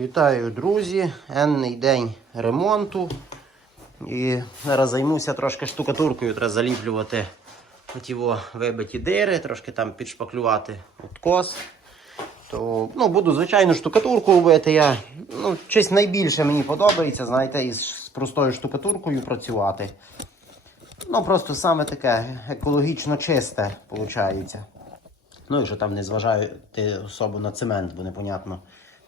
Вітаю, друзі! Енний день ремонту. І зараз займуся трошки штукатуркою. Треба заліплювати ті вибиті дири, трошки там підшпаклювати откос. То, ну, буду, звичайно, штукатурку робити. Я, ну, щось найбільше мені подобається, знаєте, із простою штукатуркою працювати. Ну, просто саме таке екологічно чисте, виходить. Ну і що там не зважаєте особо на цемент, бо непонятно,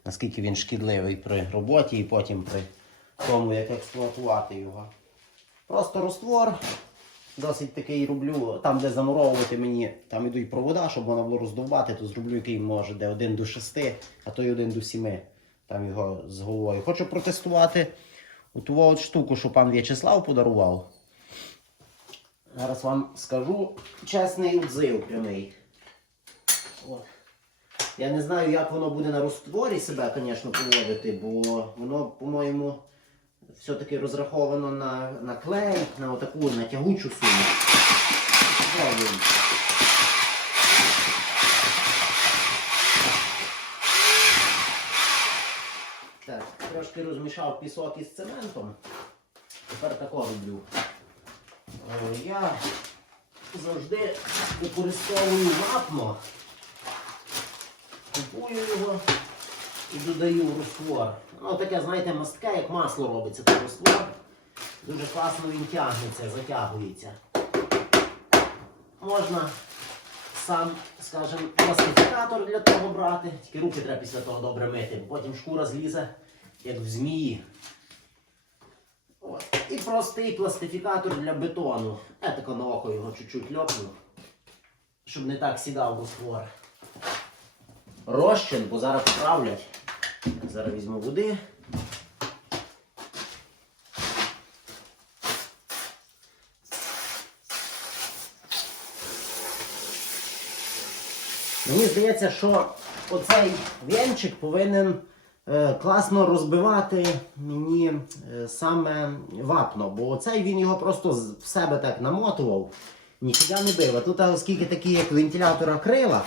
наскільки він шкідливий при роботі і потім при тому, як експлуатувати його. Просто роствор. Досить такий роблю. Там, де замуровувати мені, там ідуть провода, щоб воно було роздовбати, то зроблю який може, де 1 до 6, а то й 1 до 7. Там його з головою. Хочу протестувати ту от штуку, що пан В'ячеслав подарував. Зараз вам скажу чесний відзив прямий. От. Я не знаю, як воно буде на розтворі себе, звісно, поводити, бо воно, по-моєму, все-таки розраховано на, на клей, на отаку на тягучу суму. Так, трошки розмішав пісок із цементом. Тепер тако роблю. Е, Я завжди використовую вапно. Купую його і додаю в розтвор. Ну, таке, знаєте, мастке, як масло робиться той розтвор. Дуже класно він тягнеться, затягується. Можна сам, скажімо, пластифікатор для того брати. Тільки руки треба після того добре мити, бо потім шкура злізе, як в змії. От. І простий пластифікатор для бетону. Я тако на око його чуть-чуть льопну, щоб не так сідав розтвор розчин, бо зараз поправлять. Зараз візьму води. Мені здається, що оцей венчик повинен е, класно розбивати мені е, саме вапно, бо оцей він його просто в себе так намотував, ніфіга не бив. А тут, оскільки такі, як вентилятора крила,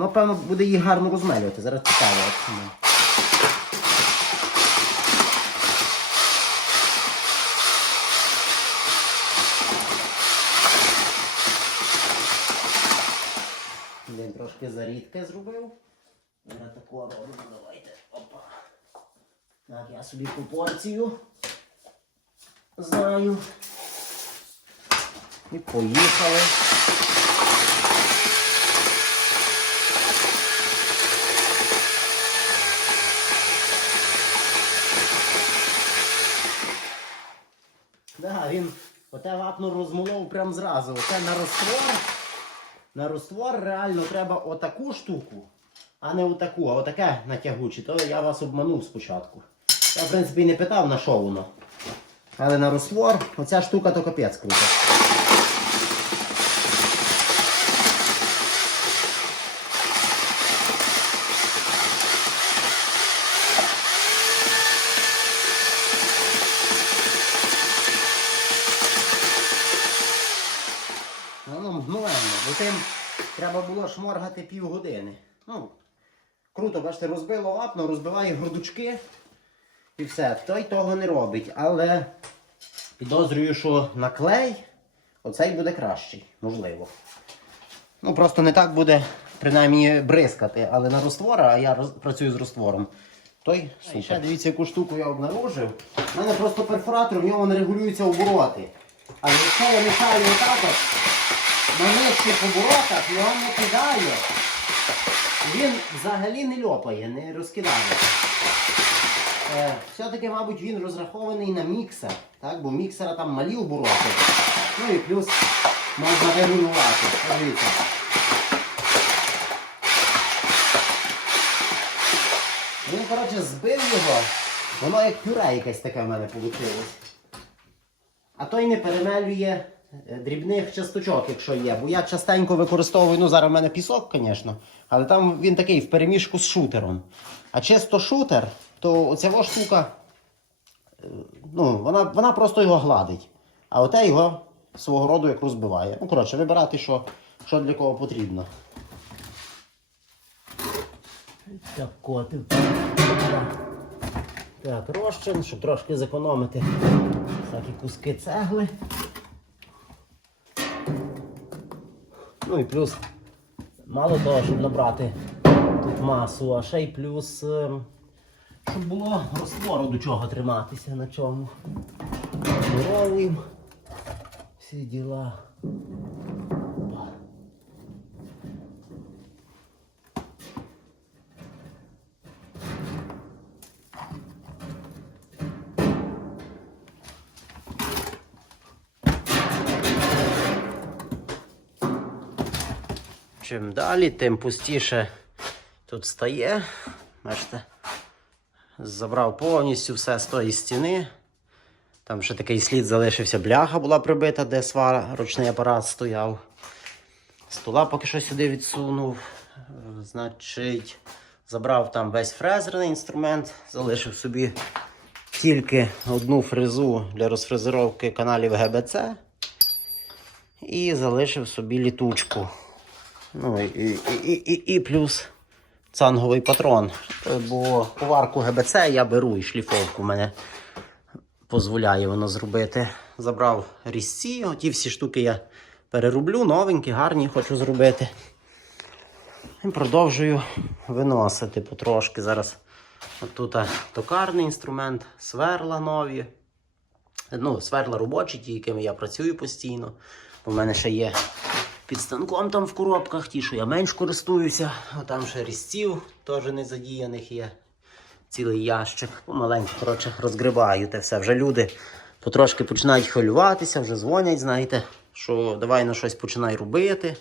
Ну, певно, буде їх гарно розмелювати. Зараз цікаво. Він трошки зарідке зробив. Зараз таку робимо, давайте. Опа. Так, я собі пропорцію знаю. І поїхали. Він оте вапно розмолов прям зразу. Оце на розтвор. На розтвор реально треба отаку штуку, а не отаку, а отаке натягуче. То я вас обманув спочатку. Я, в принципі, і не питав на що воно. Але на розтвор оця штука то капець крута. Воно мгновенно, бо тим треба було шморгати півгодини. Ну, круто, бачите, розбило вапно, розбиває грудочки і все. Той того не робить. Але підозрюю, що на клей оцей буде кращий, можливо. Ну, просто не так буде, принаймні, бризкати, але на розтвора, а я роз- працюю з розтвором. Той супер. Ще дивіться, яку штуку я обнаружив. У мене просто перфоратор, в ньому не регулюються обороти. Але якщо я мішаю отак от, на нижчих оборотах, його не кидає. Він взагалі не льопає, не розкидає. Е, все-таки, мабуть, він розрахований на міксер, так? бо міксера там малі обороти. Ну і плюс можна регулювати. Подивіться. Він, коротше, збив його, воно як пюре якесь таке в мене вийшло. А той не перемелює дрібних часточок, якщо є. Бо я частенько використовую, ну зараз в мене пісок, звісно, але там він такий в переміжку з шутером. А чисто шутер, то оця штука, е, ну, вона, вона просто його гладить. А оте його свого роду як розбиває. Ну, коротше, вибирати, що, що для кого потрібно. Так, котик. Так, розчин, щоб трошки зекономити всякі куски цегли. Ну і плюс, мало того, щоб набрати тут масу, а ще й плюс, ем, щоб було розтвору до чого триматися на чому. Здоровим. Всі діла. Чим далі, тим пустіше тут стає. Бачите, забрав повністю все з тої стіни. Там ще такий слід залишився, бляха була прибита, де свар, ручний апарат стояв. Стола поки що сюди відсунув. Значить, забрав там весь фрезерний інструмент, залишив собі тільки одну фрезу для розфрезеровки каналів ГБЦ. І залишив собі літучку. Ну і, і, і, і, плюс цанговий патрон. Е, Бо поварку ГБЦ я беру і шліфовку мене дозволяє воно зробити. Забрав різці, оті всі штуки я перероблю, новенькі, гарні хочу зробити. І продовжую виносити потрошки. Зараз тут токарний інструмент, сверла нові. Ну, сверла робочі, ті, якими я працюю постійно. У мене ще є під станком там в коробках, ті, що я менш користуюся. А там ще різців теж не задіяних є. Цілий ящик. Помаленьку, коротше, розгрибаю те все. Вже люди потрошки починають хвилюватися, вже дзвонять, знаєте, що давай на щось починай робити,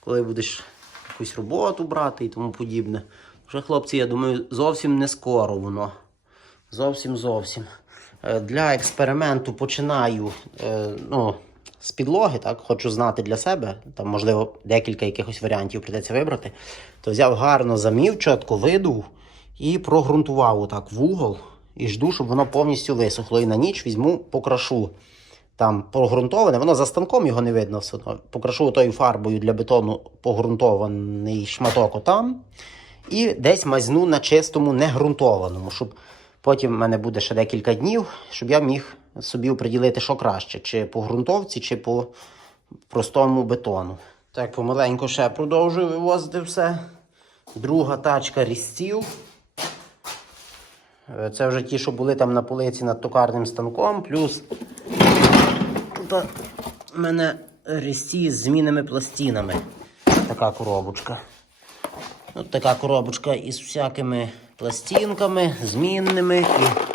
коли будеш якусь роботу брати і тому подібне. Вже хлопці, я думаю, зовсім не скоро воно. Зовсім зовсім. Е, Для експерименту починаю е, ну, з підлоги, так, хочу знати для себе, там, можливо, декілька якихось варіантів прийдеться вибрати. То взяв гарно замів, чітко видув і прогрунтував отак в угол. І жду, щоб воно повністю висохло. І на ніч візьму, покрашу там прогрунтоване, воно за станком його не видно все одно. Покрашу тою фарбою для бетону погрунтований шматок отам. І десь мазну на чистому, негрунтованому, щоб потім в мене буде ще декілька днів, щоб я міг собі оприділити, що краще, чи по ґрунтовці, чи по простому бетону. Так, помаленьку ще продовжую вивозити все. Друга тачка різців. Е, Це вже ті, що були там на полиці над токарним станком, плюс тут в мене різці з змінними пластинами. Така коробочка. От така коробочка із всякими пластинками, змінними і,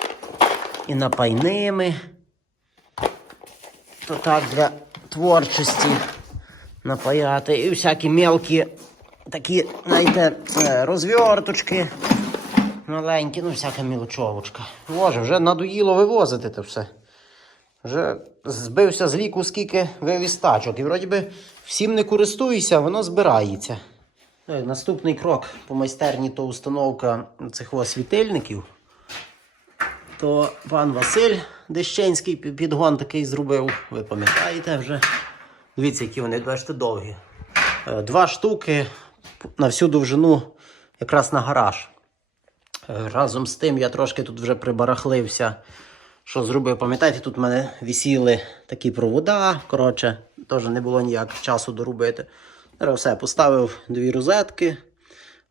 і напайними. То так для творчості напаяти. І всякі мелкі такі, знаєте, е, розверточки маленькі, ну всяка мілочовочка. Боже, вже надоїло вивозити це все. Вже збився з ліку, скільки вивіз тачок. І вроді би всім не користуюся, воно збирається. Ну, Наступний крок по майстерні то установка цих світильників. То пан Василь Дещенський підгон такий зробив. Ви пам'ятаєте вже. Дивіться, які вони бачите, довгі. Е, Два штуки на всю довжину якраз на гараж. Е, Разом з тим я трошки тут вже прибарахлився. Що зробив, пам'ятаєте, тут в мене висіли такі провода. Коротше, теж не було ніяк часу доробити. Все, поставив дві розетки.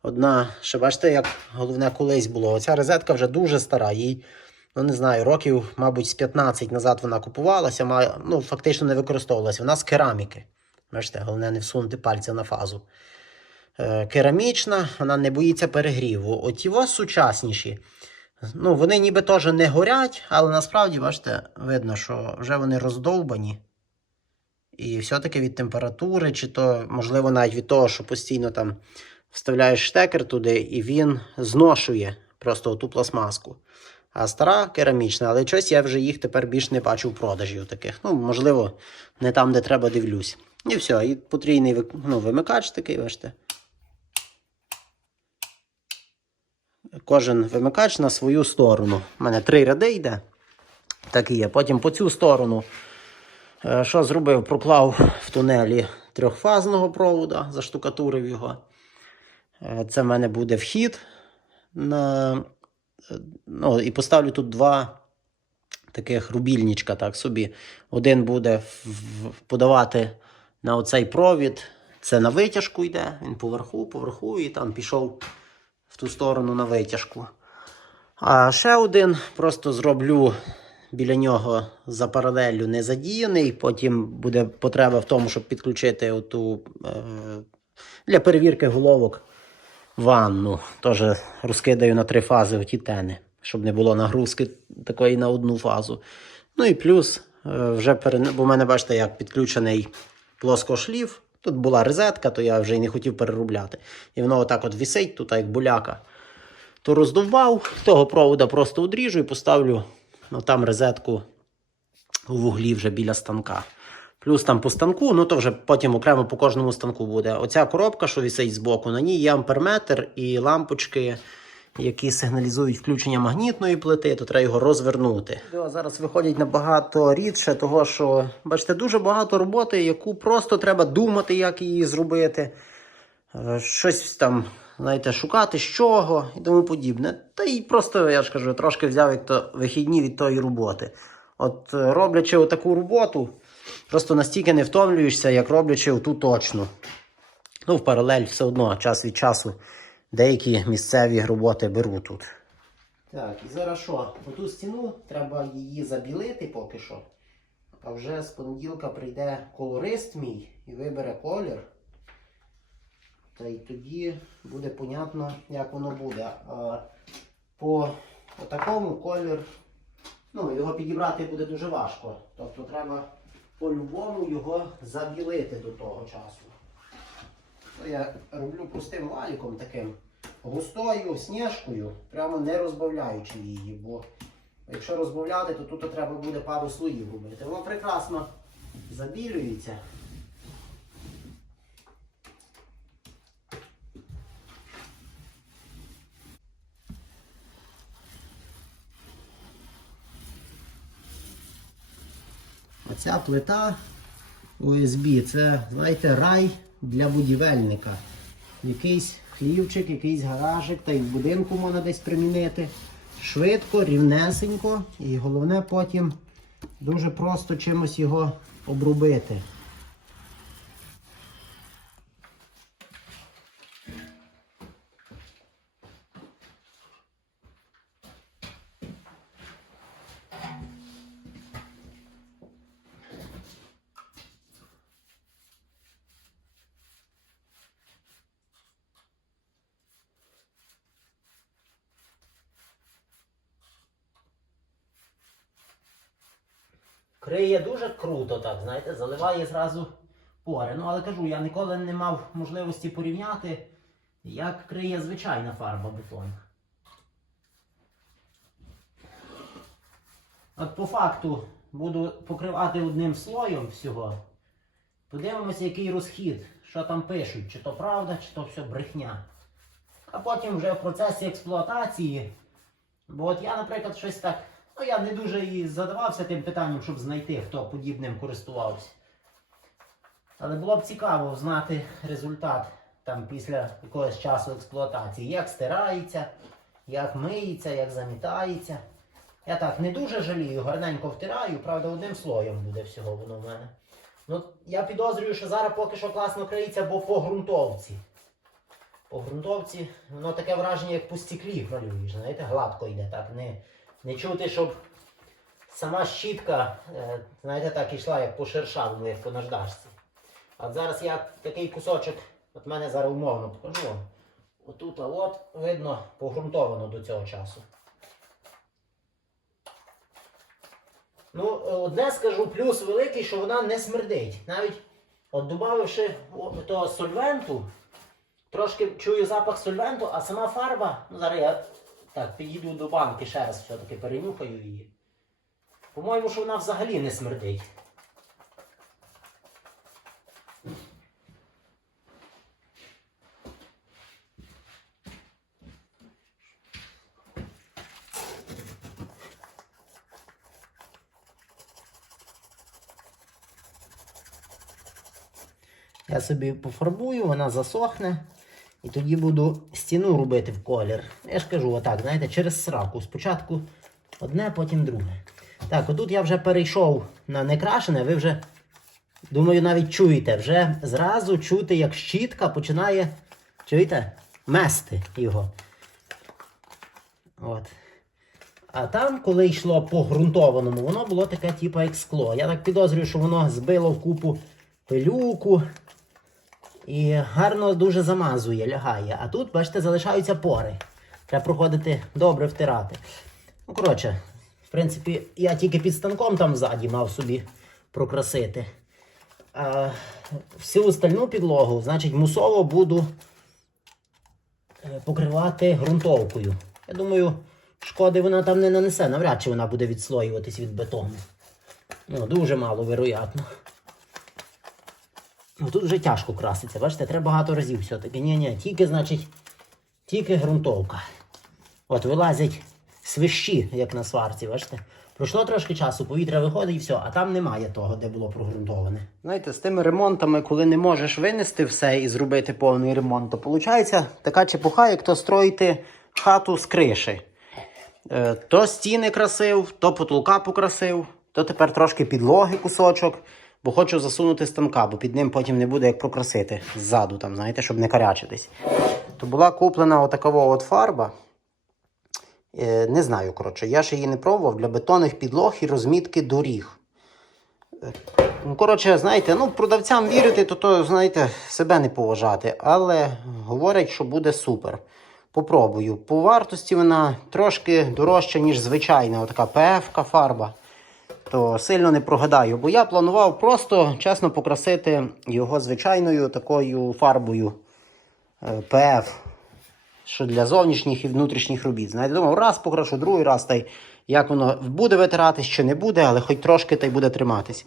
Одна, ще бачите, як головне колись було. Оця розетка вже дуже стара. Їй, ну не знаю, років, мабуть, з 15 назад вона купувалася, ну, фактично не використовувалася. Вона з кераміки. Бачите, головне не всунути пальця на фазу. Е, керамічна, вона не боїться перегріву. От його сучасніші. Ну, вони ніби теж не горять, але насправді, бачите, видно, що вже вони роздовбані. І все-таки від температури, чи то, можливо, навіть від того, що постійно там вставляєш штекер туди, і він зношує просто оту пластмаску. А стара керамічна, але щось я вже їх тепер більш не бачу в продажі таких. Ну, можливо, не там, де треба, дивлюсь. І все, і потрійний ну, вимикач такий, бачите. Кожен вимикач на свою сторону. У мене три ряди йде. Так є. Потім по цю сторону. Е, Що зробив? Проклав в тунелі трьохфазного провода, заштукатурив його. Е, Це в мене буде вхід на ну, і поставлю тут два таких рубільничка, так собі. Один буде подавати на оцей провід. Це на витяжку йде, він поверху, поверху, і там пішов в ту сторону на витяжку. А ще один просто зроблю біля нього за паралеллю не задіяний. Потім буде потреба в тому, щоб підключити оту е, для перевірки головок ванну. Теж розкидаю на три фази оті тени, щоб не було нагрузки такої на одну фазу. Ну і плюс, е, вже перен... бо в мене, бачите, як підключений плоскошлів. Тут була розетка, то я вже й не хотів переробляти. І воно отак от висить, тут як буляка. То роздовбав, того провода просто одріжу і поставлю ну, там розетку у вуглі вже біля станка. Плюс там по станку, ну то вже потім окремо по кожному станку буде. Оця коробка, що висить збоку, на ній є амперметр і лампочки, які сигналізують включення магнітної плити, то треба його розвернути. Зараз виходять набагато рідше, того що, бачите, дуже багато роботи, яку просто треба думати, як її зробити. Е, Щось там, знаєте, шукати з чого і тому подібне. Та й просто, я ж кажу, трошки взяв як то вихідні від тої роботи. От е, роблячи отаку роботу, просто настільки не втомлюєшся, як роблячи оту точну. Ну, в паралель все одно, час від часу, деякі місцеві роботи беру тут. Так, і зараз що? Оту стіну треба її забілити поки що. А вже з понеділка прийде колорист мій і вибере колір. Та й тоді буде понятно, як воно буде. А по такому колір, ну, його підібрати буде дуже важко. Тобто треба по-любому його забілити до того часу. То я роблю простим лаліком таким густою сніжкою, прямо не розбавляючи її, бо якщо розбавляти, то тут треба буде пару слоїв робити. Воно прекрасно забілюється. Оця плита USB це, знаєте, рай для будівельника. Якийсь хлівчик, якийсь гаражик, та й в будинку можна десь примінити. Швидко, рівнесенько, і головне потім дуже просто чимось його обробити. Криє дуже круто, так, знаєте, заливає зразу пори. Ну, але кажу, я ніколи не мав можливості порівняти, як криє звичайна фарба бетон. От по факту буду покривати одним слоєм всього. Подивимося, який розхід, що там пишуть, чи то правда, чи то все брехня. А потім вже в процесі експлуатації. Бо от я, наприклад, щось так. Ну, я не дуже і задавався тим питанням, щоб знайти, хто подібним користувався. Але було б цікаво знати результат там після якогось часу експлуатації. Як стирається, як миється, як замітається. Я так не дуже жалію, гарненько втираю, правда, одним слоєм буде всього воно в мене. Ну, я підозрюю, що зараз поки що класно криється, бо по ґрунтовці. По ґрунтовці воно таке враження, як по стеклі малюєш, знаєте, гладко йде, так не, не чути, щоб сама щітка, е, знаєте, так ішла, як по шершавому, як по наждачці. От зараз я такий кусочок, от мене зараз умовно покажу вам. Отут, а от видно, погрунтовано до цього часу. Ну, одне скажу, плюс великий, що вона не смердить. Навіть от додавши того сольвенту, трошки чую запах сольвенту, а сама фарба, ну зараз я так підійду до банки ще раз все-таки перенюхаю її. По-моєму, що вона взагалі не смердить. Я собі пофарбую, вона засохне. І тоді буду стіну робити в колір. Я ж кажу, отак, знаєте, через сраку. Спочатку одне, потім друге. Так, отут я вже перейшов на некрашене, ви вже, думаю, навіть чуєте. Вже зразу чути, як щітка починає, чуєте, мести його. От. А там, коли йшло по ґрунтованому, воно було таке, типу, як скло. Я так підозрюю, що воно збило в купу пилюку і гарно дуже замазує, лягає. А тут, бачите, залишаються пори. Треба проходити добре втирати. Ну, коротше, в принципі, я тільки під станком там ззаді мав собі прокрасити. А всю остальну підлогу, значить, мусово буду е, покривати ґрунтовкою. Я думаю, шкоди вона там не нанесе, навряд чи вона буде відслоюватись від бетону. Ну, дуже мало, вероятно. Ну, тут вже тяжко краситься, бачите, треба багато разів все-таки. Ні-ні, тільки, значить, тільки ґрунтовка. От вилазять свищі, як на сварці, бачите? Пройшло трошки часу, повітря виходить і все, а там немає того, де було прогрунтоване. Знаєте, з тими ремонтами, коли не можеш винести все і зробити повний ремонт, то виходить така чепуха, як то строїти хату з криші. Е, То стіни красив, то потолка покрасив, то тепер трошки підлоги кусочок, бо хочу засунути станка, бо під ним потім не буде як прокрасити ззаду, там, знаєте, щоб не карячитись. То була куплена отакова от фарба. Е, Не знаю, коротше, я ж її не пробував для бетонних підлог і розмітки доріг. Е, Ну, коротше, знаєте, ну, продавцям вірити, то, то знаєте, себе не поважати. Але говорять, що буде супер. Попробую. По вартості вона трошки дорожча, ніж звичайна, отака ПФ фарба. То сильно не прогадаю, бо я планував просто чесно покрасити його звичайною такою фарбою е, ПФ що для зовнішніх і внутрішніх робіт. Знаєте, думав, раз покрашу, другий раз, та й як воно буде витиратись чи не буде, але хоч трошки та й буде триматись.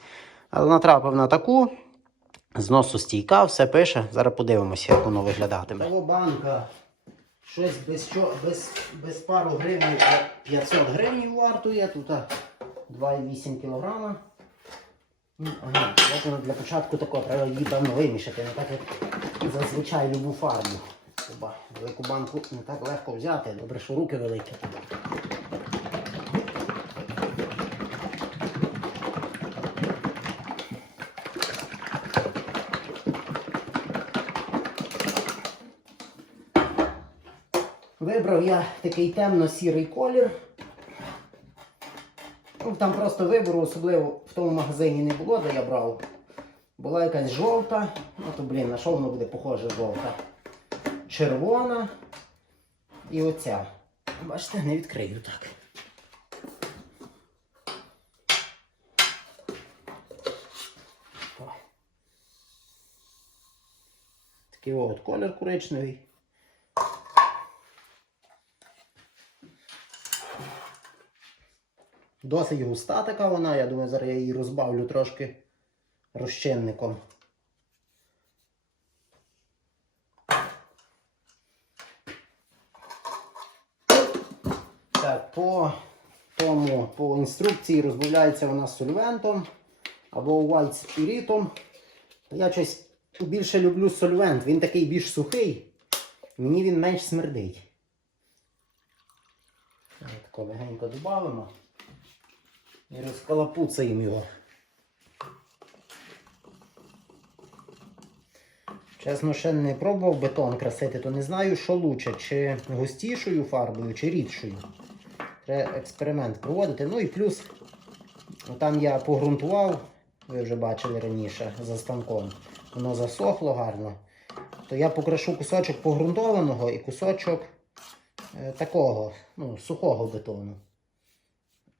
Але натрапив на таку, зносу стійка, все пише. Зараз подивимося, як воно виглядатиме. Банка щось без, без, без пару гривень 500 гривень вартує, тут 2,8 кг. Ага, от воно для початку такого треба її певно вимішати, не так як зазвичай любу фарбу. Оба, велику банку не так легко взяти, добре, що руки великі. Вибрав я такий темно-сірий колір. Ну, Там просто вибору, особливо в тому магазині не було, де я брав. Була якась жовта. Ну то, блін, на що воно буде похоже жовта? червона і оця. Бачите, не відкрию так. Такий от колір коричневий. Досить густа така вона, я думаю, зараз я її розбавлю трошки розчинником. Так, по тому, по інструкції розбавляється вона сольвентом або white спірітом. Я щось більше люблю сольвент, він такий більш сухий, мені він менш смердить. Тако легенько додамо і розкалапуцаємо його. Чесно, ще не пробував бетон красити, то не знаю, що лучше, чи густішою фарбою, чи рідшою. Треба експеримент проводити. Ну і плюс, там я погрунтував, ви вже бачили раніше за станком. Воно засохло гарно. То я покрашу кусочок погрунтованого і кусочок е, такого, ну, сухого бетону.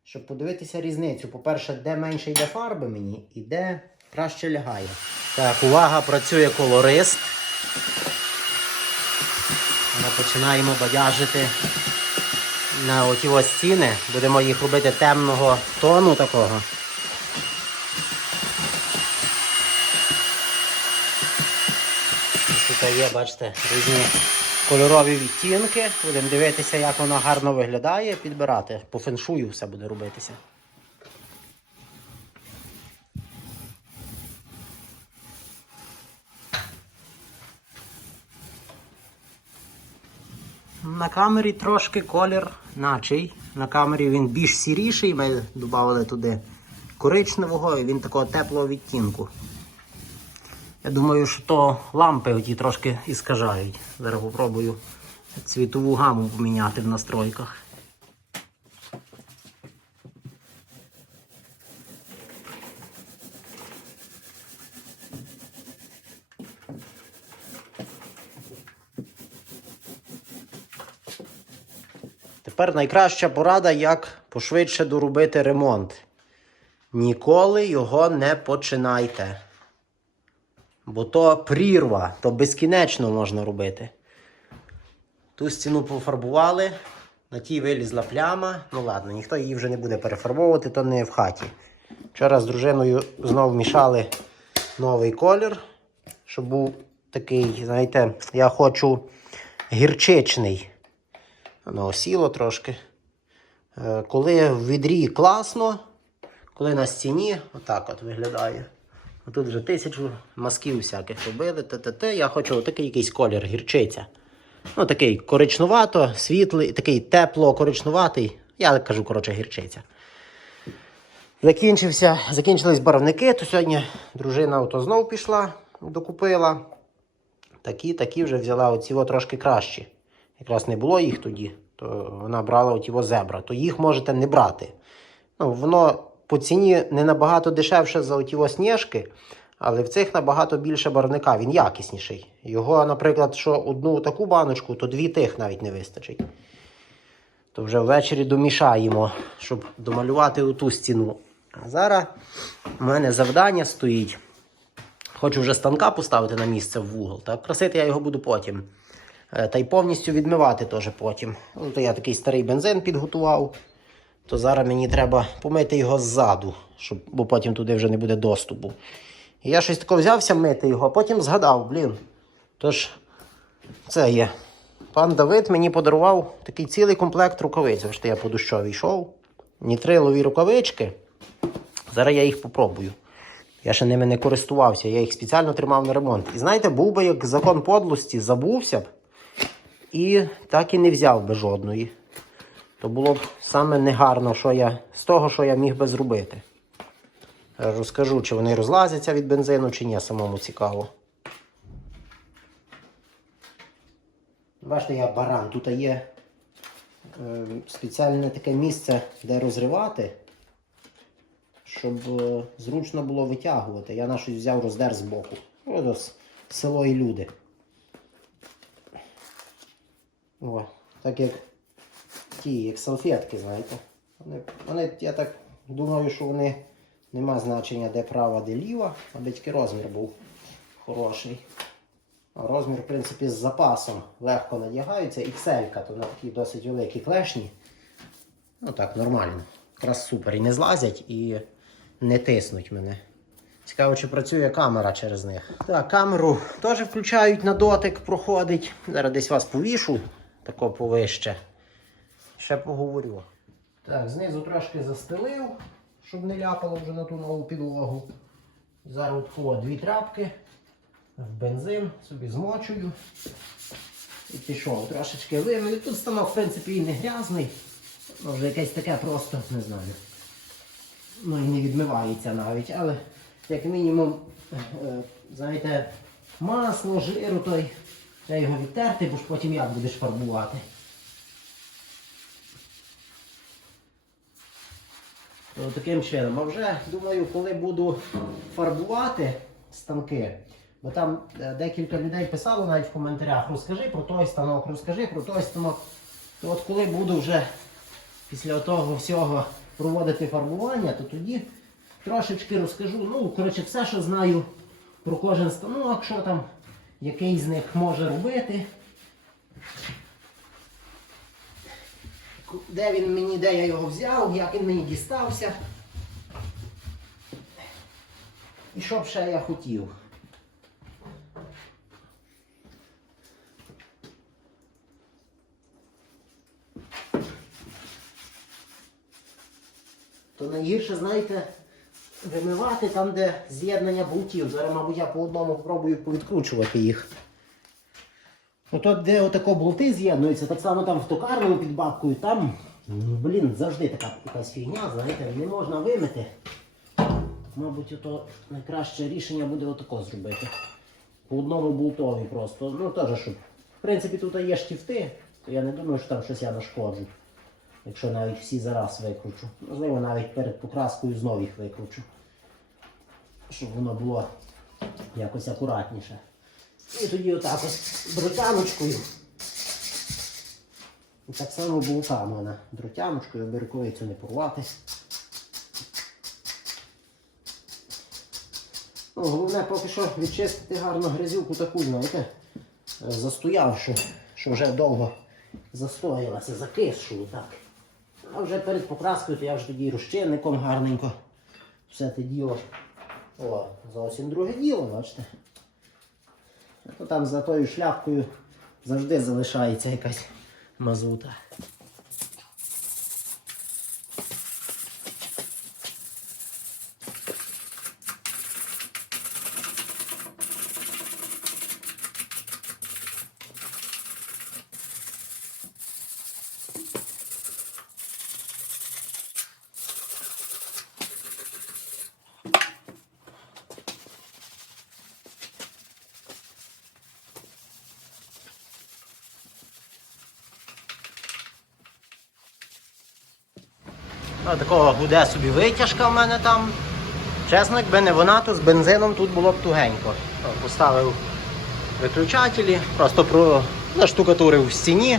Щоб подивитися різницю. По-перше, де менше йде фарби мені і де краще лягає. Так, увага, працює колорист. Ми починаємо бадяжити на оті ось стіни. Будемо їх робити темного тону такого. Тут є, бачите, різні кольорові відтінки. Будемо дивитися, як воно гарно виглядає, підбирати. По феншую все буде робитися. На камері трошки колір начий. На камері він більш сіріший, ми додали туди коричневого і він такого теплого відтінку. Я думаю, що то лампи оті трошки іскажають. Зараз попробую цвітову гаму поміняти в настройках. Тепер найкраща порада, як пошвидше доробити ремонт. Ніколи його не починайте. Бо то прірва, то безкінечно можна робити. Ту стіну пофарбували, на тій вилізла пляма. Ну ладно, ніхто її вже не буде перефарбовувати, то не в хаті. Вчора з дружиною знову мішали новий колір, щоб був такий, знаєте, я хочу гірчичний. Воно осіло трошки. Е, Коли в відрі класно, коли на стіні, отак от виглядає. А Тут вже тисячу мазків всяких робили. Т-т-т. Я хочу такий якийсь колір, гірчиця. Ну, такий коричнувато, світлий, такий тепло-коричнуватий. Я кажу, коротше, гірчиця. Закінчився, закінчились барвники, то сьогодні дружина ото знов пішла, докупила. Такі, такі вже взяла оці о, трошки кращі. Якраз не було їх тоді, то вона брала оті о зебра, то їх можете не брати. Ну, воно по ціні не набагато дешевше за оті сніжки, але в цих набагато більше барвника, він якісніший. Його, наприклад, що одну таку баночку, то дві тих навіть не вистачить. То вже ввечері домішаємо, щоб домалювати оту стіну. А зараз у мене завдання стоїть. Хочу вже станка поставити на місце в вугол. Так? Красити я його буду потім. Е, Та й повністю відмивати теж потім. Ну, то я такий старий бензин підготував. То зараз мені треба помити його ззаду, щоб, бо потім туди вже не буде доступу. І я щось таке взявся мити його, а потім згадав, блін. Тож, це є. Пан Давид мені подарував такий цілий комплект рукавиць. Ось я по дощові йшов. Нітрилові рукавички. Зараз я їх попробую. Я ще ними не користувався, я їх спеціально тримав на ремонт. І знаєте, був би як закон подлості, забувся б і так і не взяв би жодної. То було б саме негарно, що я, з того, що я міг би зробити. Розкажу, чи вони розлазяться від бензину, чи ні, самому цікаво. Бачите, я баран. Тут є е, спеціальне таке місце, де розривати, щоб е, зручно було витягувати. Я на щось взяв роздер з боку. Ось село і люди. О, так як ті, як салфетки, знаєте. Вони, вони, я так думаю, що вони нема значення, де права, де ліва, аби тільки розмір був хороший. Розмір, в принципі, з запасом легко надягається. XL, то на такі досить великі клешні. Ну так, нормально. Якраз супер. І не злазять, і не тиснуть мене. Цікаво, чи працює камера через них. Так, камеру теж включають на дотик, проходить. Зараз десь вас повішу, тако повище. Ще поговорю. Так, знизу трошки застелив, щоб не ляпало вже на ту нову підлогу. Зараз от дві тряпки в бензин, собі змочую. І пішов. Трошечки вимили. Тут станок, в принципі, і не грязний. Вже якесь таке просто, не знаю. Ну і не відмивається навіть, але як мінімум, е, знаєте, масло, жиру той. Треба його відтерти, бо ж потім як будеш фарбувати. Таким чином. А вже думаю, коли буду фарбувати станки, бо там е, декілька людей писало навіть в коментарях, розкажи про той станок, розкажи про той станок. То от коли буду вже після того всього проводити фарбування, то тоді трошечки розкажу. Ну, коротше, все, що знаю про кожен станок, що там, який з них може робити. Де він мені, де я його взяв, як він мені дістався. І що б ще я хотів. То найгірше, знаєте, вимивати там, де з'єднання болтів. Зараз, мабуть, я по одному спробую повідкручувати їх. Ото де отако болти з'єднуються, так само там в токарному під бабкою, там, ну, блін, завжди така якась фігня, знаєте, не можна вимити. Мабуть, ото найкраще рішення буде отако зробити. По одному болтові просто. Ну теж, щоб. В принципі, тут є штифти, то я не думаю, що там щось я нашкоджу. Якщо навіть всі зараз викручу. Можливо, навіть перед покраскою знов їх викручу. Щоб воно було якось акуратніше. І тоді отак ось дротяночкою. І так само болтами вона дротяночкою, аби рукавицю не порвати. Ну, головне поки що відчистити гарно грязюку таку, знаєте, е, застоявшу, що вже довго застоялася, закисшу так. А вже перед покраскою то я вже тоді розчинником гарненько все те діло. О, зовсім друге діло, бачите. Там за тою шляпкою завжди залишається якась мазута. Гуде собі витяжка в мене там. Чесно, якби не вона, то з бензином тут було б тугенько. Поставив виключателі, просто про заштукатурив в стіні.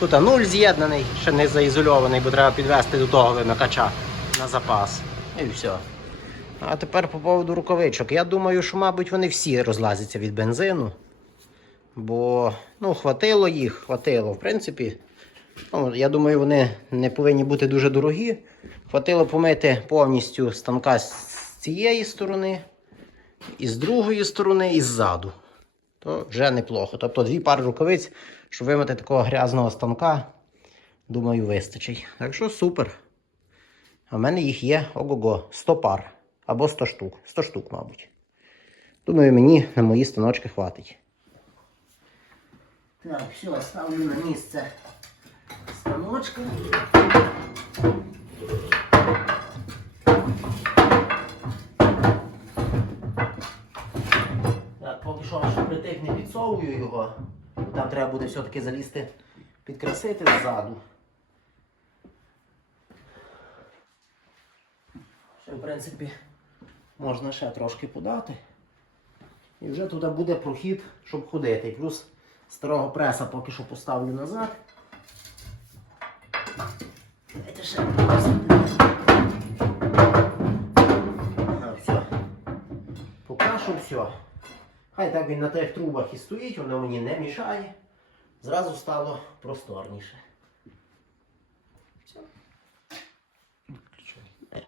Тут нуль з'єднаний, ще не заізольований, бо треба підвести до того вимикача на запас. І все. А тепер по поводу рукавичок. Я думаю, що, мабуть, вони всі розлазяться від бензину. Бо ну, хватило їх, хватило. В принципі, Ну, я думаю, вони не повинні бути дуже дорогі. Хватило помити повністю станка з цієї сторони, і з другої сторони, і ззаду. То вже неплохо. Тобто дві пари рукавиць, щоб вимити такого грязного станка, думаю, вистачить. Так що супер. А в мене їх є ого-го, 100 пар або 100 штук. 100 штук, мабуть. Думаю, мені на мої станочки хватить. Так, все, ставлю на місце станочка. Так, поки що аж притик не підсовую його. Там треба буде все-таки залізти, підкрасити ззаду. Ще, в принципі, можна ще трошки подати. І вже туди буде прохід, щоб ходити. Плюс старого преса поки що поставлю назад. Давайте ще все. Покрашу все. Хай так він на тих трубах і стоїть, воно мені не мішає. Зразу стало просторніше.